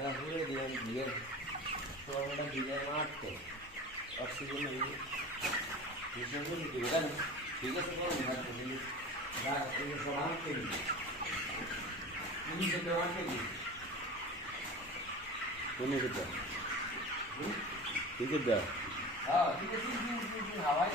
জায়গা ঘুরে দিলাম দিয়ে শহরটা দিয়ে মারতো অক্সিজেন নেই ঠিক আছে হাওয়াই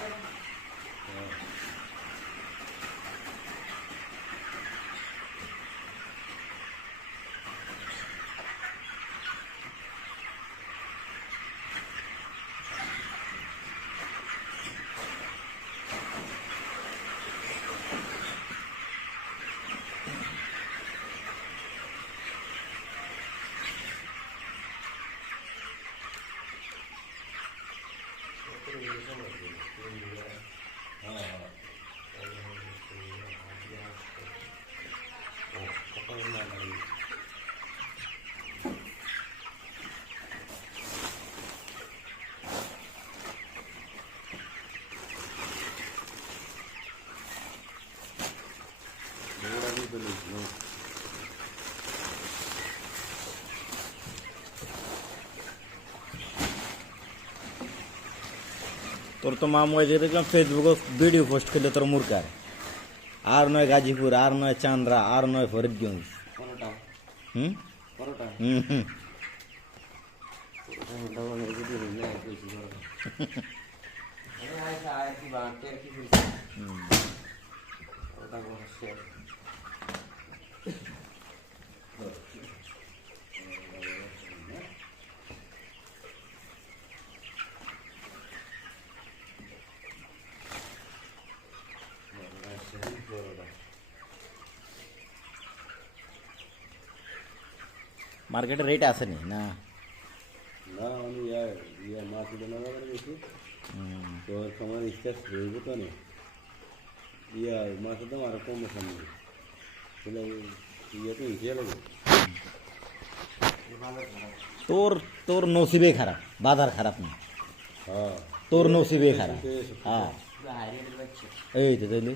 তোর তো মামু যে দেখলাম ফেসবুকে ভিডিও পোস্ট করলে তোর মুরকার আর নয় গাজীপুর আর নয় চান্দ্রা আর নয় ফরিদগঞ্জ হুম হুম হুম মার্কেটে রেট আসেনি না না আমি মাছ বানাবার গেছি তো সময় স্টেজ রইব তো না মাছের দাম আরো কম সামনে তাহলে তো হিসেবে লাগবে তোর তোর নসিবে খারাপ বাজার খারাপ না হ্যাঁ তোর নসিবে খারাপ হ্যাঁ এই তো তাইলে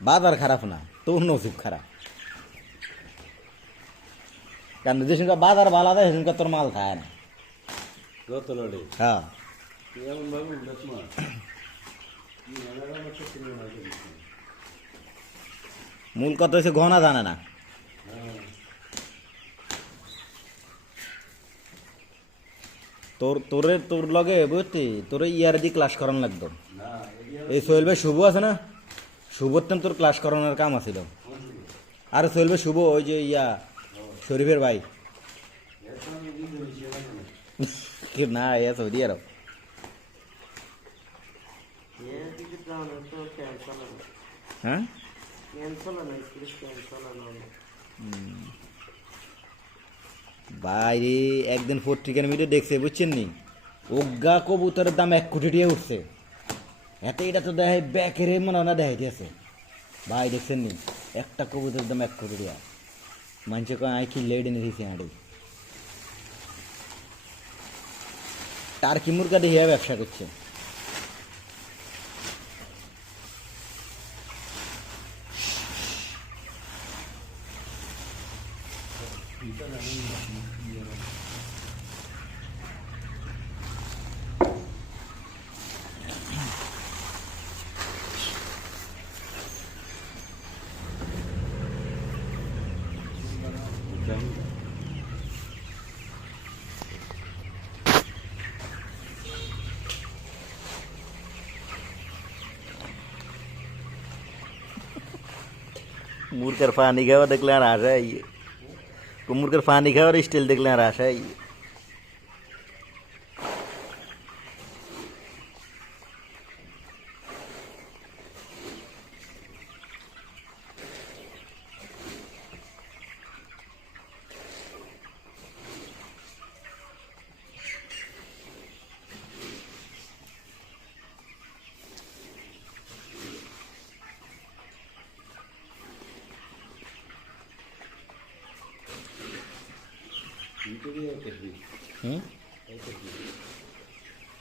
বাজার খারাপ না তোর নসিব খারাপ কারণ যে সঙ্গে বাজার ভালো দেয় সেসঙ্গে তোর মাল খায় না যত লড়ে হ্যাঁ এমন ভাবে উল্টাস না মূল কথা হচ্ছে ঘনা জানে না তোর লগে বুঝতি তোর ইয়ারদি ক্লাস করানো লাগতো এই সোহেল ভাই শুভ আছে না শুভর তেম তোর ক্লাস করানোর কাম আছিল আর সোহেল ভাই শুভ ওই যে শরীফের ভাই না ইয়া সৌদি আরব হ্যাঁ বাইরে একদিন পত্রিকার মিডিয়া দেখছে বুঝছেন নি অজ্ঞা কবুতরের দাম 1 কোটি টাকা উঠছে এত এটা তো দেখায় ব্যাকের মনে না দেখাইতেছে ভাই দেখছেন নি একটা কবুতরের দাম 1 কোটি টাকা মানুষ কয় আই কি লেড এনে দিয়েছি হাঁড়ি টার্কি মুরগা দিয়ে ব্যবসা করছে मुर्गर पानी खावा देखले আর আশা আইয়ে মুরগের পানি খাওয়ার স্টাইল দেখলে আর আশা আইয়ে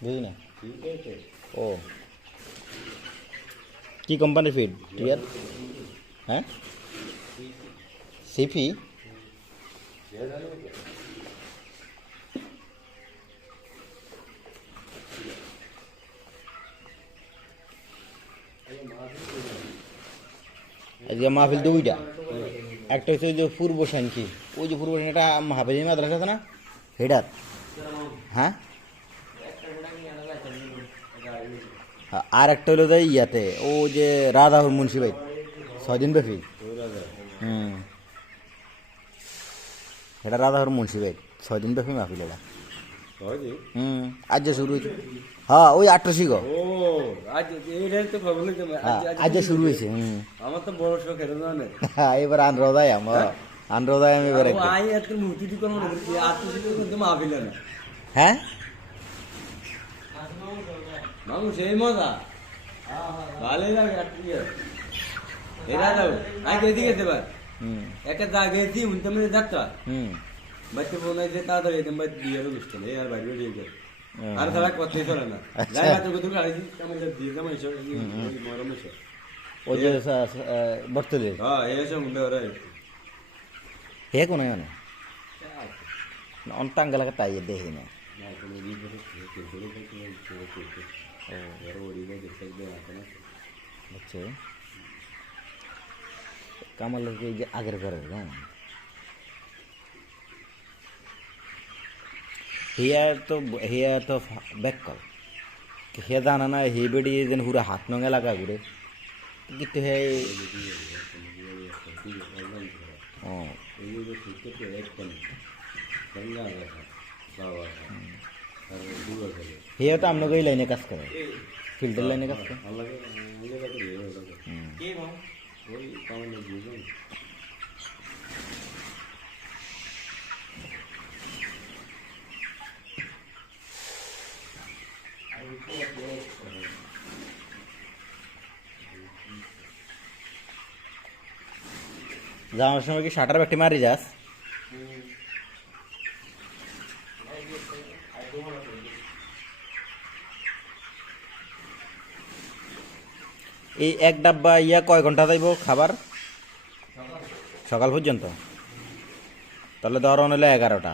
বুঝি না ও কি কোম্পানির ফিড টিয়ার হ্যাঁ সিপি সে জানে তো। আজকে মাহফিল দুইটা, একটা হচ্ছে ওই যে পূর্ব শান্তি, ওই যে পূর্ব এটা হাফেজি মাদ্রাসা আছে না হেডার, হ্যাঁ আর একটা হলো যে ইয়াতে ও যে রাধাহুর মুন্সিবাই 6 দিন ব্যাপী, এটা রাধাহুর মুন্সিবাই 6 দিন ব্যাপী মাহফিল এটা। আজ যে শুরু হয়েছে, হ্যাঁ ওই 800 গো। ও আজ এইটাই তো খবর হইছে আজ যে শুরু হয়েছে। আমার তো বড় শখ এটা জানে। এবার আনরোদায় আনরোদায় আমি এবার আই এত মূর্তি দি কোন মূর্তি আর তো শুধু কিন্তু মাহফিল না। হ্যাঁ মামু সেই মজা ভালোই লাগে আর কি এরা দাও আই গেছি গেছে ভাই একটা দা গেছি উনতে মে যাত্রা বাচ্চা ফোন আইছে তাড়াতাড়ি একদম বাদ দিয়ে বুঝতে না আর বাইরে দিয়ে গেছে আর তারা করতে চলে না যাই না তো কত গাড়ি আমি দিয়ে যাম এসে মরম এসে ও যে বর্তলে হ্যাঁ এসে মুন্ডে ওরা হে কোন মানে অন্তাঙ্গলাকে তাই দেখি না না কোনো ই বলে কি করে কি এর ওড়িয়ে দেখতে দে না আচ্ছা কামাল এই যে আগের ঘরে হ্যাঁ হিয়ার তো ব্যাক কল হে জানা না হে বেড়ি যেন পুরো হাত নঙে লাগা ঘুরে কিন্তু হে ও হে তো আপনাকে এই লাইনে কাজ করে ফিল্ডের লাইনে কাজ করে যাওয়ার সময় কি শাটার ব্যাগটি মারি যাস এই এক ডাব্বা ইয়া কয় ঘন্টা যাইব খাবার সকাল পর্যন্ত তাহলে ধরন হলো 11টা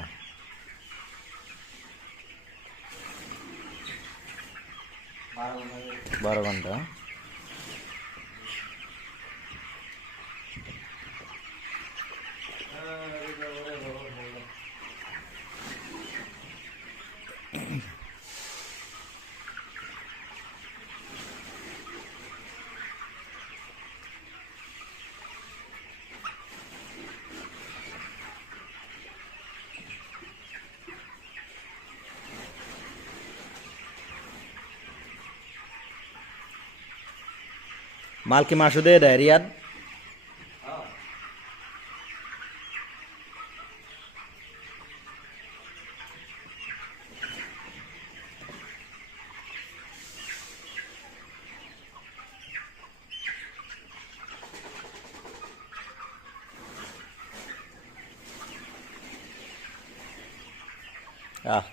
12 ঘন্টা মাল কি মাসুদে দেয় রিয়াদ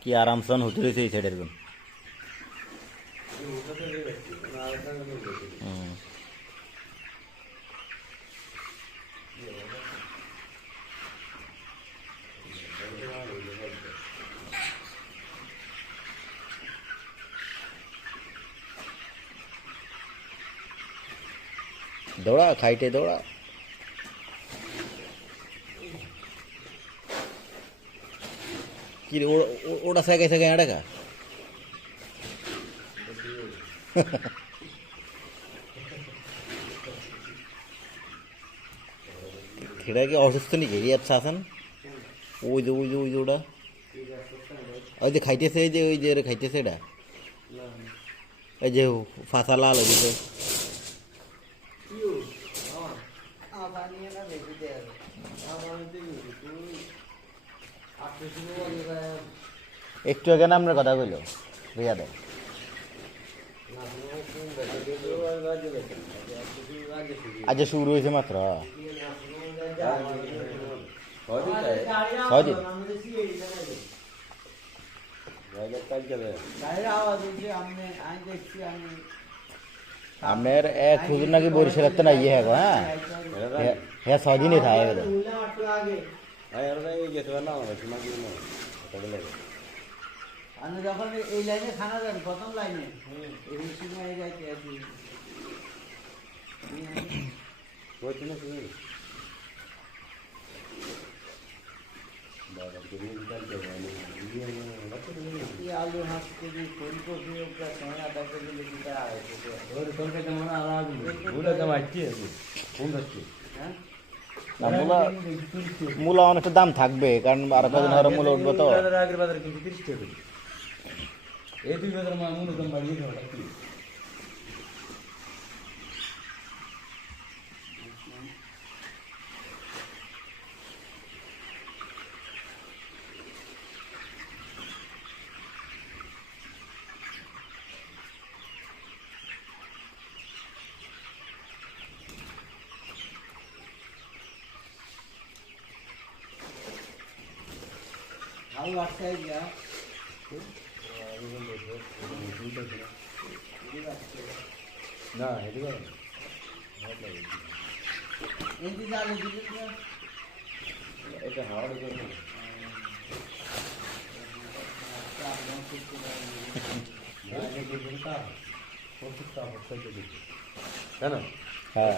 কি আরামসন হতে রয়েছে এই সাইডের গুণ দৌড়া খাইটে দৌড়া কি রে ওটা সাইকাই সাইকাই আড়াকা সেটা কি অসুস্থ নাকি রিয়াদ শাসন ওই যে ওটা ওই যে খাইতেছে এই যে ওই যে খাইতেছে এটা এই যে ফাঁসা লাল হয়েছে একটু আগে আপনার কথা কইল রিয়াদে আজ শুরু হয়েছে মাত্র আপনার এক হুজুর নাকি বরিশাল না ইয়ে হ্যাঁ হ্যাঁ 6 দিনই থাকে আমি যখন এই লাইনে খানা যান প্রথম লাইনে এই সময় যাইতে আছি আলু 5 কেজি ফুলকপি সময় 1/2 কেজি লিখতে হ্যাঁ না, মূলা অনেকটা দাম থাকবে কারণ আর কদিন ধরে মূলা উঠবে তো। আগের বাজারে কিন্তু 30 টাকা করে। এই 2 বাজার মা মূল দাম বাড়িয়ে দেওয়া কি আলু 8 টাকা গিয়া না এদিকে এন্টি আলু দিলে এটা হাওয়া দিকে কেন হ্যাঁ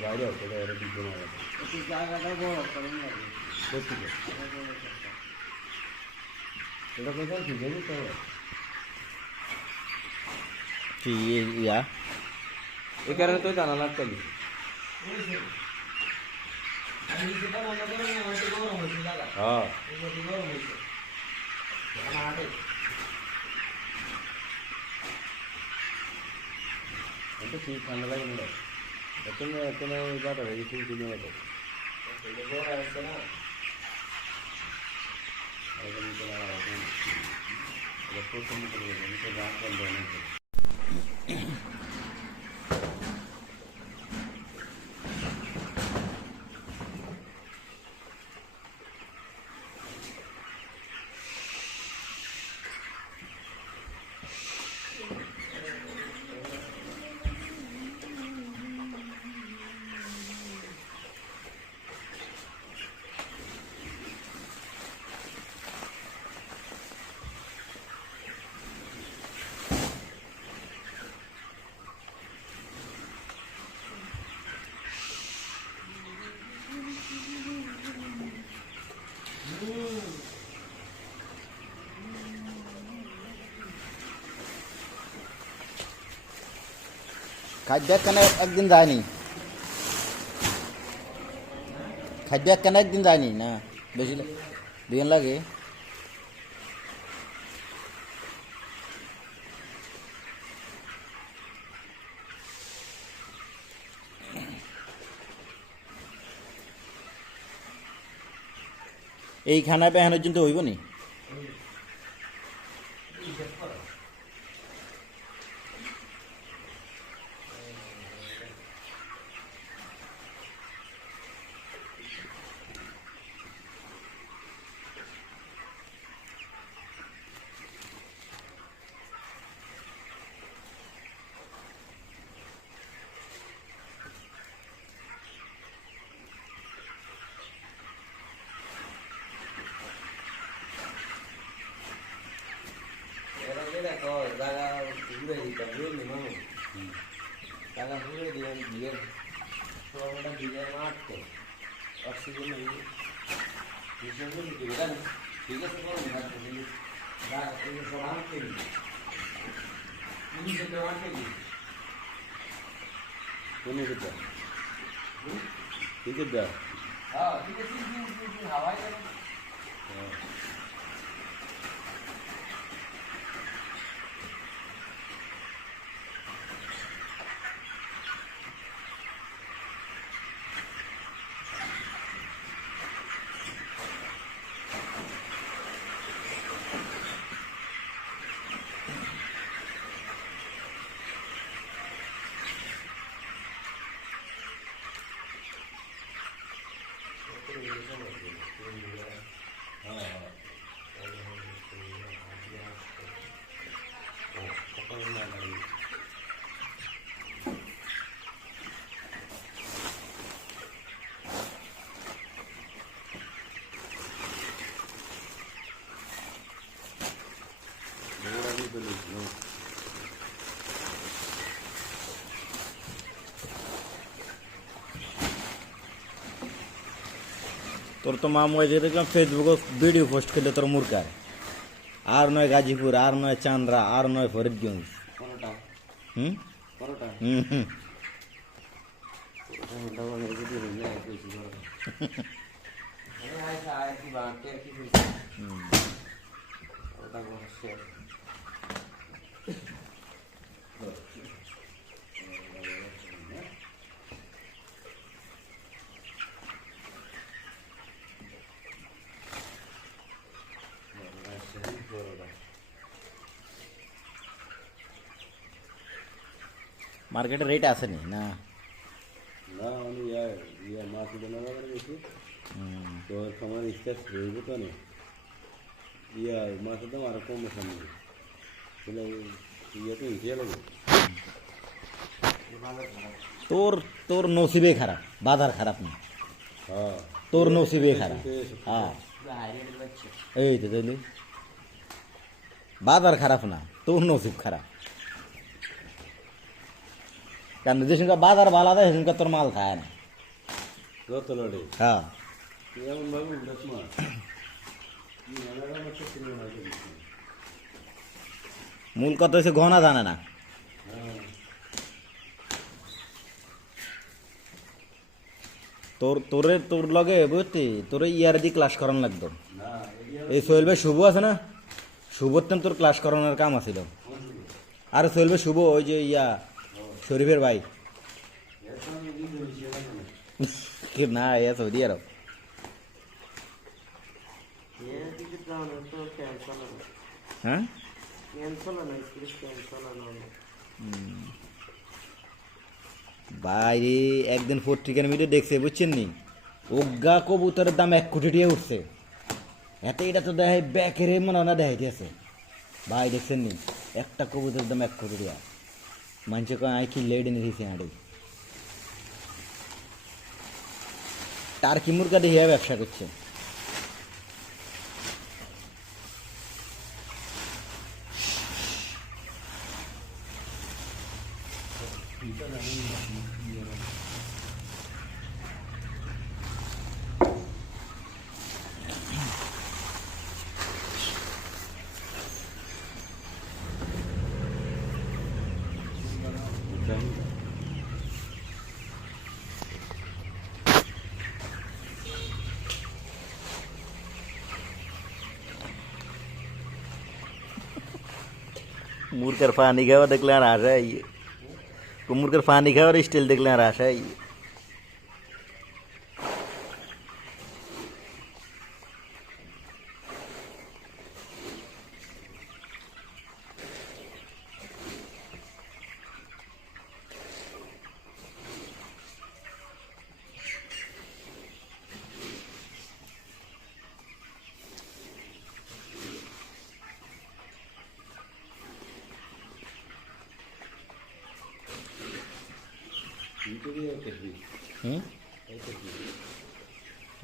বাইরে আছে একটু জায়গাটা বড় করুন লাগে এটা কোথায় ঠিক আছে তো কি ইয়া এই কারণে তো জানা লাগতো হ্যাঁ এটা ঠিক ঠান্ডা লাগে না এখন এখন বাটা হয়ে গেছে কিনে বাটা খাদ্য কেন একদিন যায়নি, খাদ্য কেন একদিন যায়নি না বেশি দিন লাগে। এই খানায় পেহানোর জন্য হইব নি দেখো জায়গা ঘুরে দিতাম বুঝলি মামু জায়গা ঘুরে দিলাম বিয়ের পুরোটা বিয়ের মারতো অক্সিজেন নেই ঠিক আছে সব আনতে ঠিক আছে হ্যাঁ ঠিক আছে হাওয়াই তোর তো মামু যে দেখলাম ফেসবুকে ভিডিও পোস্ট করলে তোর মুরকার, আর নয় গাজীপুর, আর নয় চান্দ্রা, আর নয় ফরিদগঞ্জ। পরোটা হুম পরোটা হুম হুম পরোটা মানে যদি না কইছি পরোটা আরে আয় কি বাকি আর কি পরোটা বসে মার্কেটে রেট আসেনি না? না আমি মাছ দেনা করে গেছি তো তোমার ইচ্ছা রইব তো না মাছের দাম আরো কম সামনে তাহলে তো ইচ্ছা লাগে। তোর তোর নসিবে খারাপ, বাজার খারাপ না, হ্যাঁ তোর নসিবে খারাপ। হ্যাঁ এই তো দেখলি, বাজার খারাপ না, তোর নসিব খারাপ। কারণ যে সঙ্গে বাজার ভালো দেয় সেসঙ্গে তোর মাল খায় না। কত লড়ে হ্যাঁ এমন ভাবে উল্টাস মাছ মূল কথা হচ্ছে ঘনা জানে না। তোর লগে বুঝতি তোর ইয়ারদি ক্লাস করান লাগতো। এই সোহেল ভাই শুভ আছে না, শুভর তেন তোর ক্লাস করানোর কাম আছিল। আর সোহেল ভাই শুভ ওই যে শরীফের ভাই না, ইয়া সৌদি আরব। হ্যাঁ বাইরে একদিন পত্রিকার মিডিয়া দেখছে বুঝছেন নি, ওগা কবুতরের দাম 1 কোটি টাকা উঠছে। এতে এটা তো দেখায় ব্যাকেরে মনে না দেখাইতে আছে ভাই, দেখছেন নি একটা কবুতরের দাম 1 কোটি টাকা। মানুষে কয় আই কি লেড এনে দিয়েছে আড়ে টার্কি মুরগা দিয়ে ব্যবসা করছে। মুরগের পানি খাওয়া দেখলে আর আসে, মুরগের পানি খাওয়ার স্টাইল দেখলে আর আসে।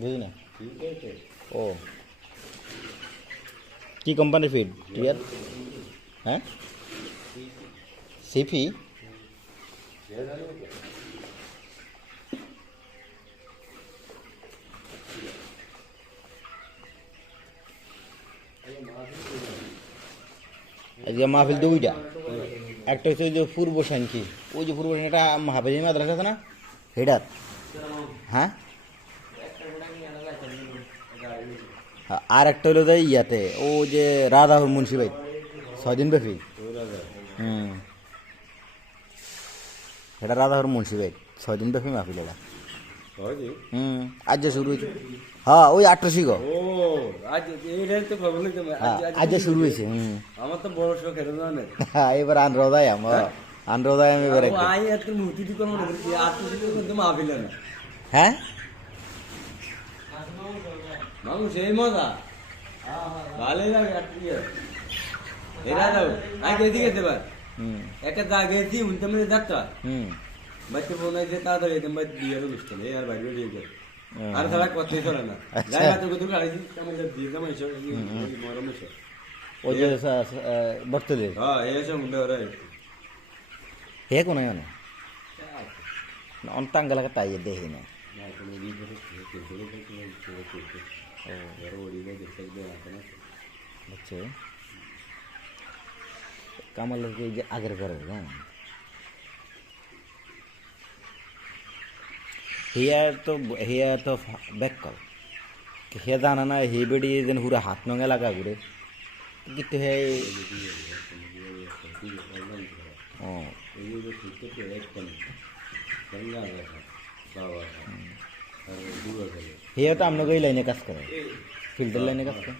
বুঝি না ও কি কোম্পানির ফিড টিয়ার? হ্যাঁ সিপি আজকে মাহফিল দুইটা, একটা হচ্ছে ওই যে পূর্ব শান্তি, ওই যে পূর্ব শান্তিটা হাফেজি মাদ্রাসা আছে না হেডার। হ্যাঁ আর একটা হলো যে ইয়াতে ও যে রাধা মুন্সি ভাই 6 দিন ব্যাপী। এটা রাধা মুন্সি ভাই 6 দিন ব্যাপী মাহফিল এটা। আজ যে শুরু হয়েছে, হ্যাঁ ওই 800 গো আজ যে শুরু হয়েছে। আমার তো বড় শখ এটা জানে। হ্যাঁ এবার আনরোদায় আনরোদায় আমি এবার মূর্তি করবো মাহফিল না। হ্যাঁ মামু সেই মজা ভালোই লাগে এরা যাও আগে এদিকে দেবার হুম একটা যা গেছি উনতে মেরে যাত্রা হুম বাচ্চা বোন আছে তাড়াতাড়ি একদম বাদ দিয়ে বুঝতে নেই আর বাইরে দিয়ে গেল আর তারা করতেই চলে না আচ্ছা। যাই মাত্র কত গাড়ি কেমন দিয়ে কেমন এসে মরম এসে ওই যে বর্তলে হ্যাঁ এসে মুন্ডে ওরা হে কোন অন্তাঙ্গালাকে তাই দেখি না বুঝছে কামালের এই যে আগের ঘরের হ্যাঁ হিয়া তো ব্যাক কল হে জানা না হে বেড়ি যেন পুরো হাত নঙ্গে লাগা ঘুরে কিন্তু হে ও হিয়া তো আপনাকে এই লাইনে কাজ করে ফিল্টার লাইনে কাজ করে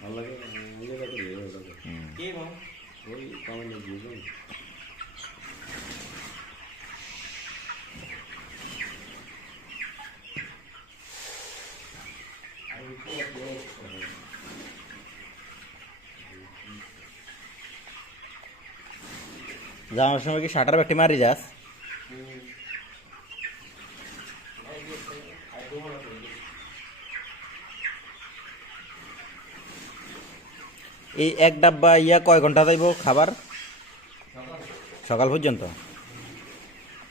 যাওয়ার সময় কি শাটার ব্যাগটি মারি যাস এই এক ডাব্বা ইয়া কয় ঘন্টা যাইব খাবার সকাল পর্যন্ত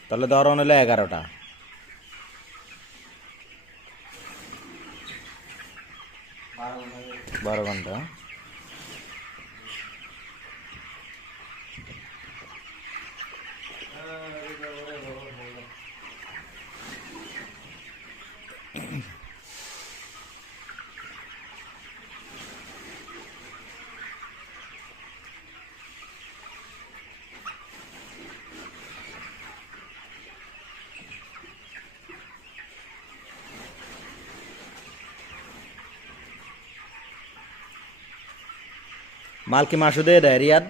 তাহলে ধর হলো 11টা বারো ঘন্টা মাল কি মাসু দিয়ে দেয় রিয়াদ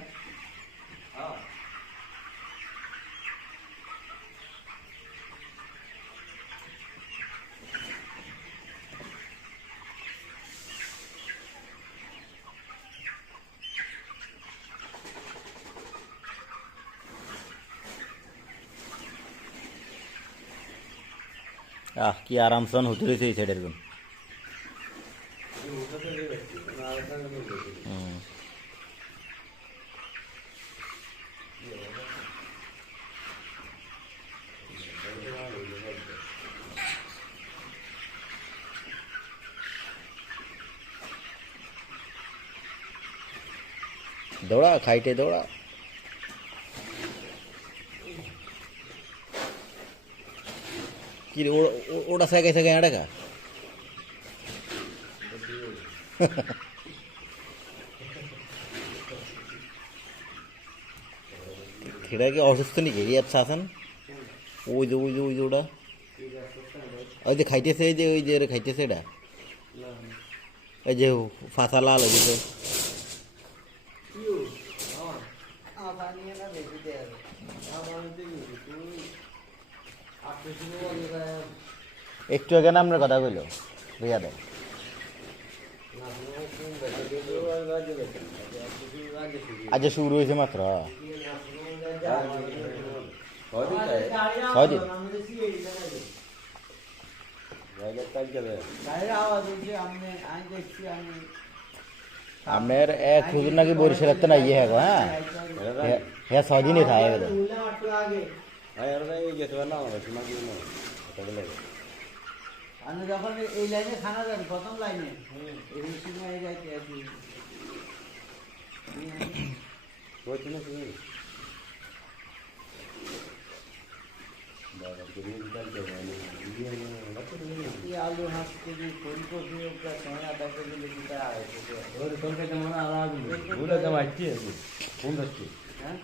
কি আরামসন হতে রয়েছে এই সাইডের গুণ दौड़ा खाइटे दौड़ा कि ओड़ा सगे सगे आड़े का खेड़ा के অসুস্থ নাকি এই আচ্ছা আছেন ওই যে ওটা ওই যে খাইতেছে ওই যে খাইতেছে এটা এই যে ফাঁসা লাল হয়ে গেছে একটু আগে নামের কথা কইল রিয়াদে আজ শুরু হয়েছে মাত্র ছয় দিন আপনার এক হুজুর নাকি বরিশালের তো না ইয়ে হ্যাঁ হ্যাঁ 6 দিনই থাকে আমি যখন এই লাইনে খানা যান প্রথম লাইনে এই সময় যাইতে আছি আলু হাঁস কেজি ফুলকপি সময় আধা কেজি লিখিটা হ্যাঁ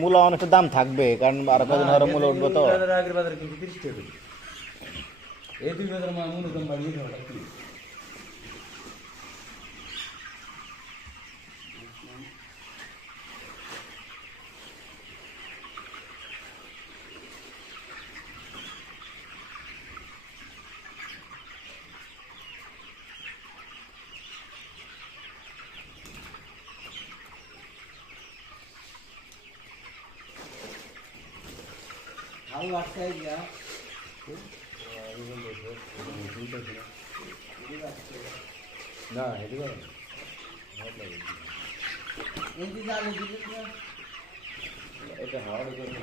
মূলা অনেকটা দাম থাকবে কারণ আর কদিন ধরে মূলা উঠবে তো আগের বাজারে কিন্তু 30 টাকা এই 2 বাজার মূল্য দাম বাড়িয়ে দেওয়া কি হাউ আটকাই গিয়া না এদিকে এদিকে যাবে দিকে এটা হাওয়ার জন্য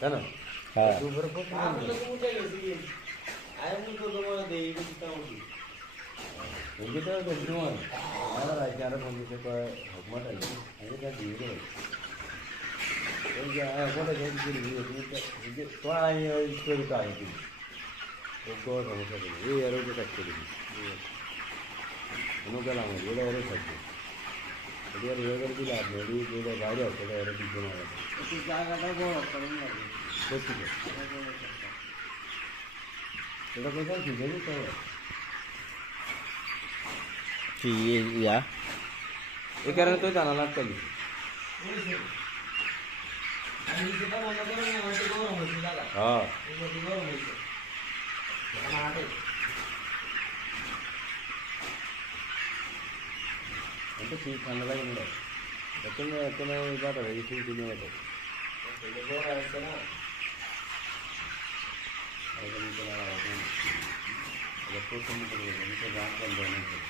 কেন হ্যাঁ দুপুরে প্রথম আমি তো উঠে গেছি আমি তো তোমার দেই দিতে উঠি এদিকে তো তোমার আমার আইছে আর ফোন দিতে কয় হকমাট আইছে আমি তা দিয়ে দেব এই যে কোটা যে দিয়ে দিতে তো আই স্টোরি কা আইছে ও তো সমস্যা নেই এই এর উপরে কাজ করে দিই কোনো গেলাম এটা এর থাকবে এটা রেগার দিলে আপনি এই যে বাইরে আছে এটা এর দিকে না একটু জায়গাটা বড় করুন না সত্যি এটা কোথায় কি জানি তো কি ইয়া এই কারণে তো জানা লাগতো আমি যেটা মনে করি না হয়তো গরম হয়েছে দাদা হ্যাঁ উপরে গরম হয়েছে আটে এটা ঠিক ঠান্ডা লাগে না এখন এখন বাটা এই ঠিক দিনে মতো গরম হয়েছে না এখন তো না এখন এটা প্রথম দিকে রাম বন্ধ